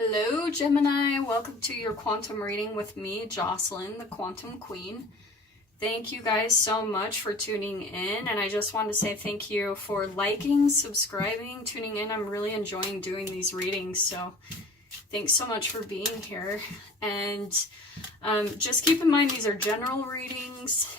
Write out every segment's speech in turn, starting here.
Hello Gemini, welcome to your quantum reading with me, Jocelyn, the Quantum Queen. Thank you guys so much for tuning in, and I just want to say thank you for liking, subscribing, tuning in. I'm really enjoying doing these readings, so thanks so much for being here. And just keep in mind, these are general readings.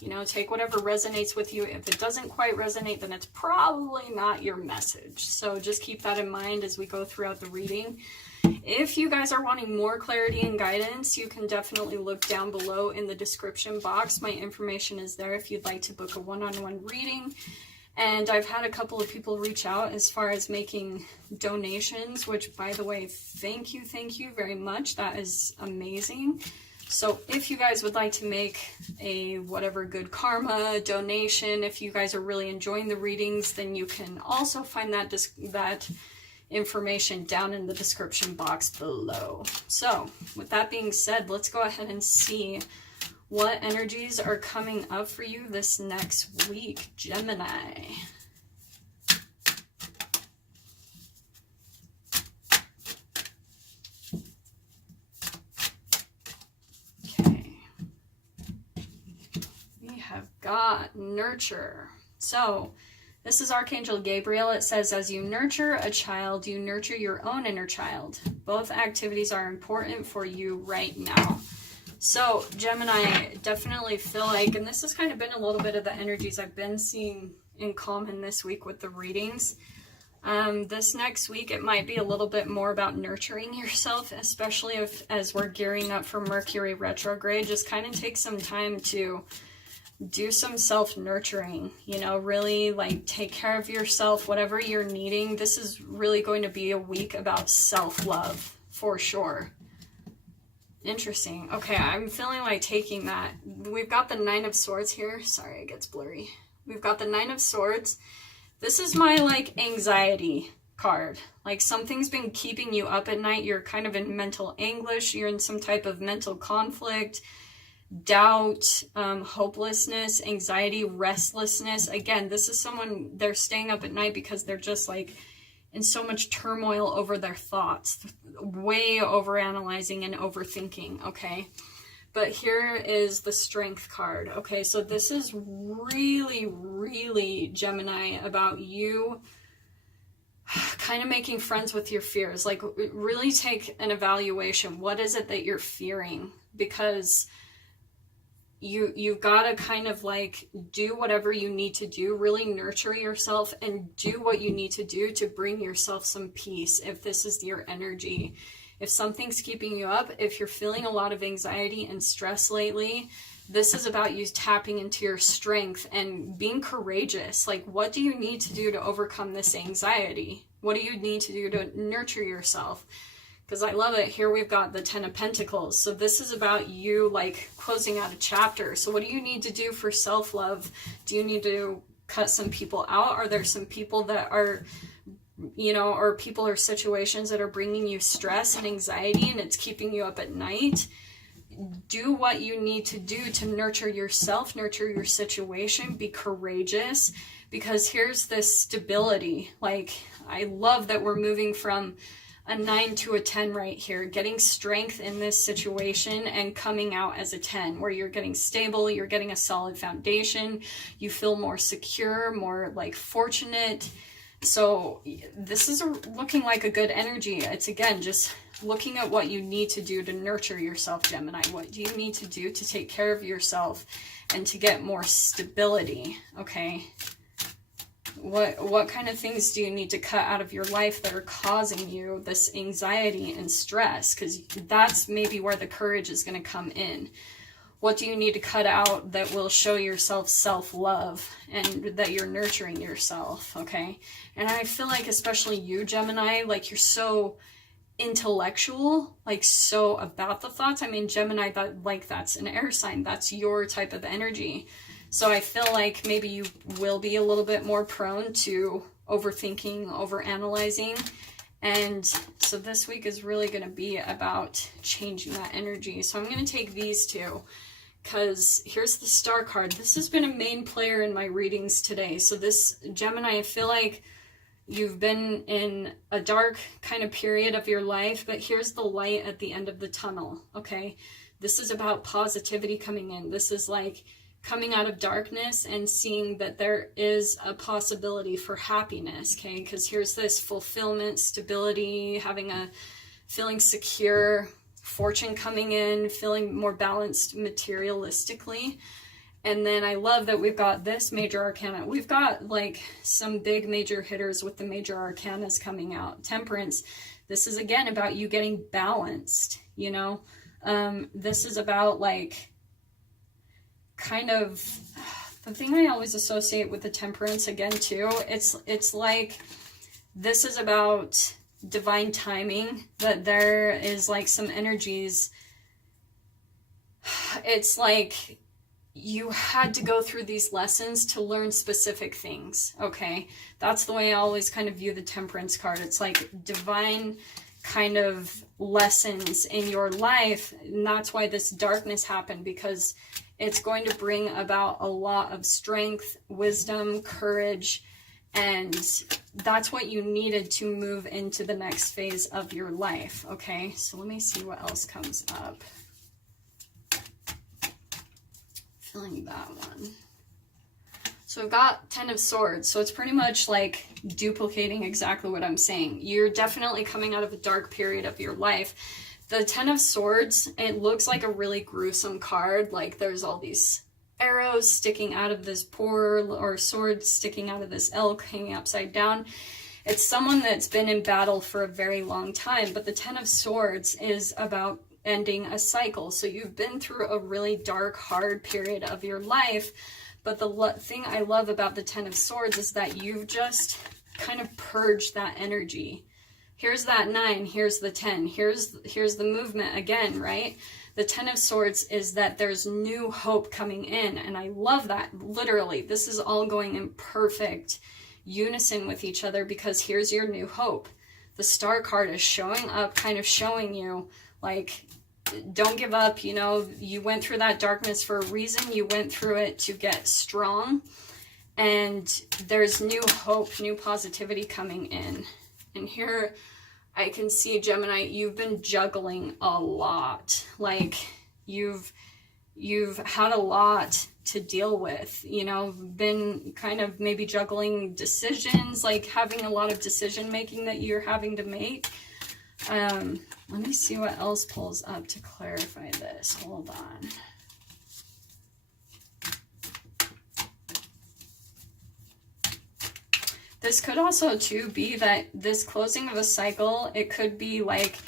You know, take whatever resonates with you. If it doesn't quite resonate, then it's probably not your message. So just keep that in mind as we go throughout the reading. If you guys are wanting more clarity and guidance, you can definitely look down below in the description box. My information is there if you'd like to book a one-on-one reading. And I've had a couple of people reach out as far as making donations, which, by the way, thank you very much. That is amazing. So if you guys would like to make a whatever good karma donation, if you guys are really enjoying the readings, then you can also find that information down in the description box below. So with that being said, let's go ahead and see what energies are coming up for you this next week, Gemini. Got nurture. So this is Archangel Gabriel. It says, as you nurture a child, you nurture your own inner child. Both activities are important for you right now. So Gemini, definitely feel like, and this has kind of been a little bit of the energies I've been seeing in common this week with the readings. This next week, it might be a little bit more about nurturing yourself, especially as we're gearing up for Mercury retrograde. Just kind of take some time to do some self-nurturing, you know, really like take care of yourself, whatever you're needing. This is really going to be a week about self-love for sure. Interesting. Okay, I'm feeling like taking that. We've got the Nine of Swords here. Sorry, it gets blurry. We've got the Nine of Swords. This is my like anxiety card. Like something's been keeping you up at night. You're kind of in mental anguish. You're in some type of mental conflict, doubt, hopelessness, anxiety, restlessness. Again, this is someone, they're staying up at night because they're just like in so much turmoil over their thoughts, way overanalyzing and overthinking. Okay, but here is the Strength card. Okay, so this is really Gemini about you kind of making friends with your fears. Like really take an evaluation. What is it that you're fearing? Because you've got to kind of like do whatever you need to do, really nurture yourself and do what you need to do to bring yourself some peace. If this is your energy, if something's keeping you up, if you're feeling a lot of anxiety and stress lately, this is about you tapping into your strength and being courageous. Like, what do you need to do to overcome this anxiety? What do you need to do to nurture yourself? Because I love it. Here we've got the Ten of Pentacles. So this is about you like closing out a chapter. So what do you need to do for self-love? Do you need to cut some people out? Are there some people that are, you know, or people or situations that are bringing you stress and anxiety and it's keeping you up at night? Do what you need to do to nurture yourself, nurture your situation, be courageous, because here's this stability. Like, I love that we're moving from a 9 to a 10 right here, getting strength in this situation and coming out as a 10, where you're getting stable, you're getting a solid foundation, you feel more secure, more like fortunate. So this is looking like a good energy. It's again, just looking at what you need to do to nurture yourself, Gemini. What do you need to do to take care of yourself and to get more stability? Okay. What kind of things do you need to cut out of your life that are causing you this anxiety and stress? Because that's maybe where the courage is going to come in. What do you need to cut out that will show yourself self-love and that you're nurturing yourself? Okay. And I feel like especially you, Gemini, like you're so intellectual, like so about the thoughts. I mean, Gemini, that's an air sign. That's your type of energy. So I feel like maybe you will be a little bit more prone to overthinking, overanalyzing. And so this week is really going to be about changing that energy. So I'm going to take these two because here's the Star card. This has been a main player in my readings today. So this Gemini, I feel like you've been in a dark kind of period of your life, but here's the light at the end of the tunnel, okay? This is about positivity coming in. This is like coming out of darkness and seeing that there is a possibility for happiness, okay? Because here's this fulfillment, stability, feeling secure, fortune coming in, feeling more balanced materialistically. And then I love that we've got this major arcana. We've got like some big major hitters with the major arcanas coming out. Temperance, this is again about you getting balanced, you know? This is about like kind of the thing I always associate with the temperance again too. It's like this is about divine timing, that there is like some energies. It's like you had to go through these lessons to learn specific things, okay? That's the way I always kind of view the temperance card. It's like divine kind of lessons in your life, and that's why this darkness happened, because it's going to bring about a lot of strength, wisdom, courage, and that's what you needed to move into the next phase of your life, okay? So let me see what else comes up. Feeling that one. So we've got Ten of Swords. So it's pretty much like duplicating exactly what I'm saying. You're definitely coming out of a dark period of your life. The Ten of Swords, it looks like a really gruesome card. Like there's all these arrows sticking out of this or swords sticking out of this elk hanging upside down. It's someone that's been in battle for a very long time. But the Ten of Swords is about ending a cycle. So you've been through a really dark, hard period of your life, but the thing I love about the Ten of Swords is that you've just kind of purged that energy. Here's that 9, here's the 10, here's the movement again, right? The Ten of Swords is that there's new hope coming in, and I love that. Literally, this is all going in perfect unison with each other, because here's your new hope. The Star card is showing up, kind of showing you, like, don't give up, you know, you went through that darkness for a reason. You went through it to get strong, and there's new hope, new positivity coming in. And here I can see, Gemini, you've been juggling a lot. Like you've had a lot to deal with, you know, been kind of maybe juggling decisions, like having a lot of decision making that you're having to make. Let me see what else pulls up to clarify this. Hold on. This could also too be that this closing of a cycle, it could be like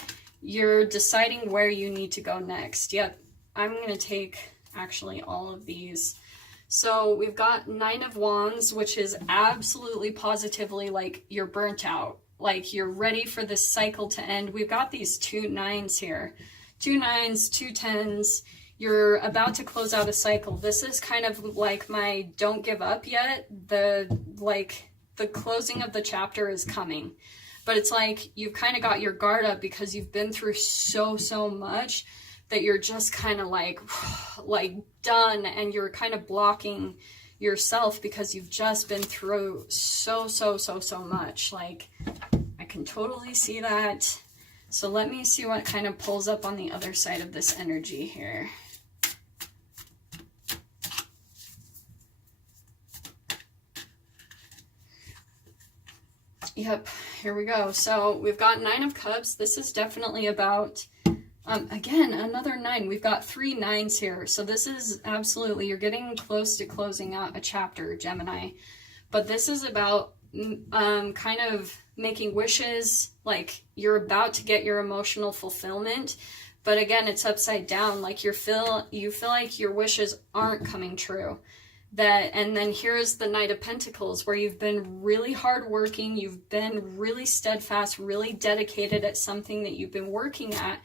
you're deciding where you need to go next. Yep, I'm going to take actually all of these. So we've got 9 of Wands, which is absolutely positively like you're burnt out. Like you're ready for this cycle to end. We've got these 2 9s here. 2 9s, 2 10s. You're about to close out a cycle. This is kind of like my don't give up yet. The closing of the chapter is coming. But it's like you've kind of got your guard up because you've been through so much that you're just kind of like done, and you're kind of blocking yourself because you've just been through so much. Like I can totally see that. So let me see what kind of pulls up on the other side of this energy here. Yep, here we go. So we've got 9 of Cups. This is definitely about again, another 9. We've got 3 9s here. So this is absolutely, you're getting close to closing out a chapter, Gemini. But this is about kind of making wishes, like you're about to get your emotional fulfillment. But again, it's upside down. Like you feel like your wishes aren't coming true. And then here's the Knight of Pentacles, where you've been really hardworking. You've been really steadfast, really dedicated at something that you've been working at.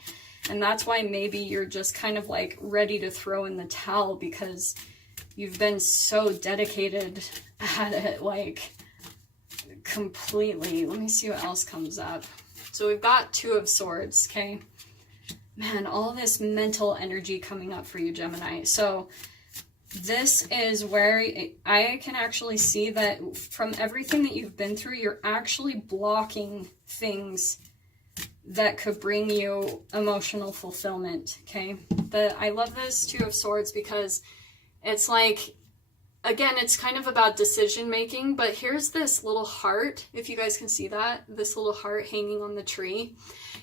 And that's why maybe you're just kind of like ready to throw in the towel, because you've been so dedicated at it, like completely. Let me see what else comes up. So we've got 2 of Swords, okay? Man, all this mental energy coming up for you, Gemini. So this is where I can actually see that from everything that you've been through, you're actually blocking things that could bring you emotional fulfillment, okay? I love this Two of Swords because it's like, again, it's kind of about decision making, but here's this little heart, if you guys can see that, this little heart hanging on the tree.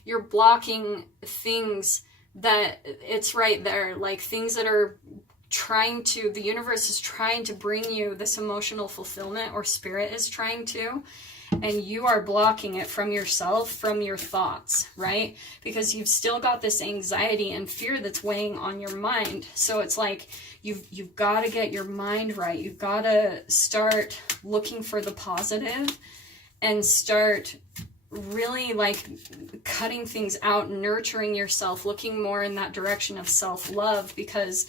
You're blocking things that, it's right there, like things that are trying to, the universe is trying to bring you this emotional fulfillment, or spirit is trying to, and you are blocking it from yourself, from your thoughts, right? Because you've still got this anxiety and fear that's weighing on your mind. So it's like you've got to get your mind right. You've got to start looking for the positive and start really like cutting things out, nurturing yourself, looking more in that direction of self-love, because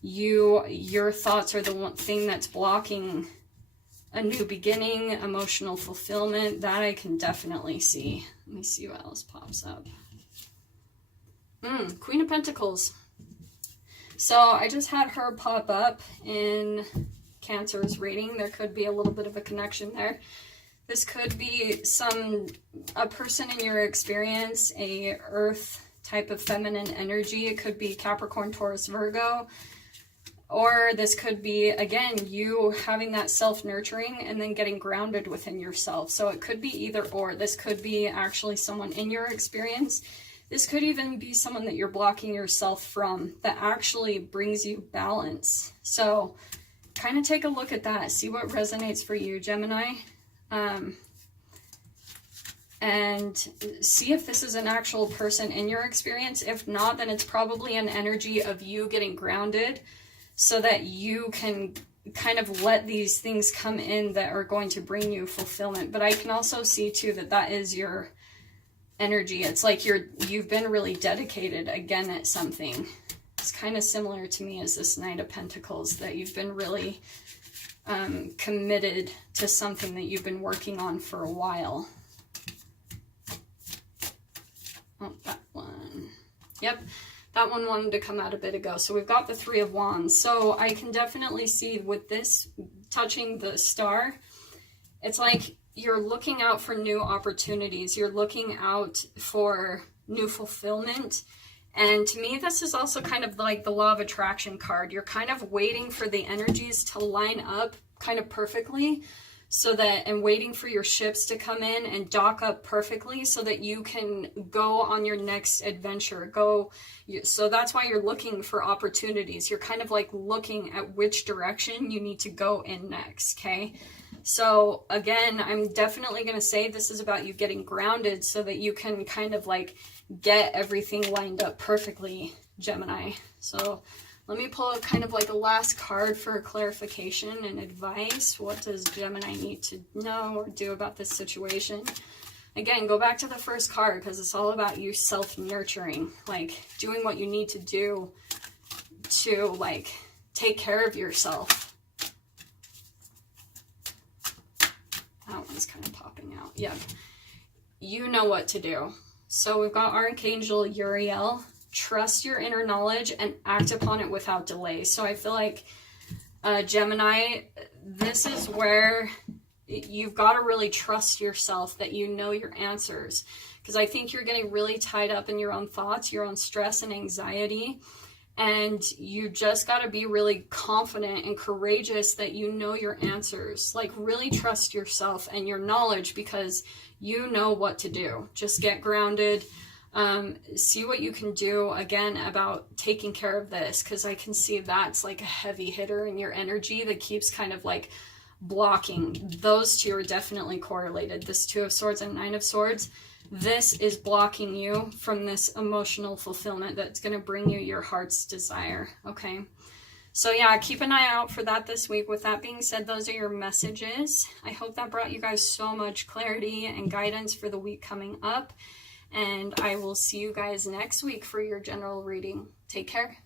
your thoughts are the one thing that's blocking a new beginning, emotional fulfillment. That I can definitely see. Let me see what else pops up. Queen of Pentacles. So I just had her pop up in Cancer's reading. There could be a little bit of a connection there. This could be a person in your experience, a earth type of feminine energy. It could be Capricorn, Taurus, Virgo. Or this could be, again, you having that self-nurturing and then getting grounded within yourself. So it could be either or. This could be actually someone in your experience. This could even be someone that you're blocking yourself from that actually brings you balance. So kind of take a look at that. See what resonates for you, Gemini. And see if this is an actual person in your experience. If not, then it's probably an energy of you getting grounded, so that you can kind of let these things come in that are going to bring you fulfillment. But I can also see too that is your energy. It's like you've been really dedicated again at something. It's kind of similar to me as this Knight of Pentacles, that you've been really committed to something that you've been working on for a while. Oh, that one. Yep. That one wanted to come out a bit ago. So we've got the Three of Wands. So I can definitely see with this touching the star, it's like you're looking out for new opportunities. You're looking out for new fulfillment. And to me, this is also kind of like the Law of Attraction card. You're kind of waiting for the energies to line up kind of perfectly, so that, and waiting for your ships to come in and dock up perfectly so that you can go on your next adventure. So that's why you're looking for opportunities. You're kind of like looking at which direction you need to go in next, okay? So again, I'm definitely going to say this is about you getting grounded so that you can kind of like get everything lined up perfectly, Gemini. So let me pull out kind of like a last card for clarification and advice. What does Gemini need to know or do about this situation? Again, go back to the first card, because it's all about you self-nurturing, like doing what you need to do to like take care of yourself. That one's kind of popping out. Yeah, you know what to do. So we've got Archangel Uriel. Trust your inner knowledge and act upon it without delay. So I feel like Gemini, this is where you've got to really trust yourself that you know your answers, because I think you're getting really tied up in your own thoughts, your own stress and anxiety, and you just got to be really confident and courageous that you know your answers. Like really trust yourself and your knowledge, because you know what to do. Just get grounded. See what you can do again about taking care of this, because I can see that's like a heavy hitter in your energy that keeps kind of like blocking. Those two are definitely correlated. This Two of Swords and Nine of Swords. This is blocking you from this emotional fulfillment that's going to bring you your heart's desire. Okay. So yeah, keep an eye out for that this week. With that being said, those are your messages. I hope that brought you guys so much clarity and guidance for the week coming up. And I will see you guys next week for your general reading. Take care.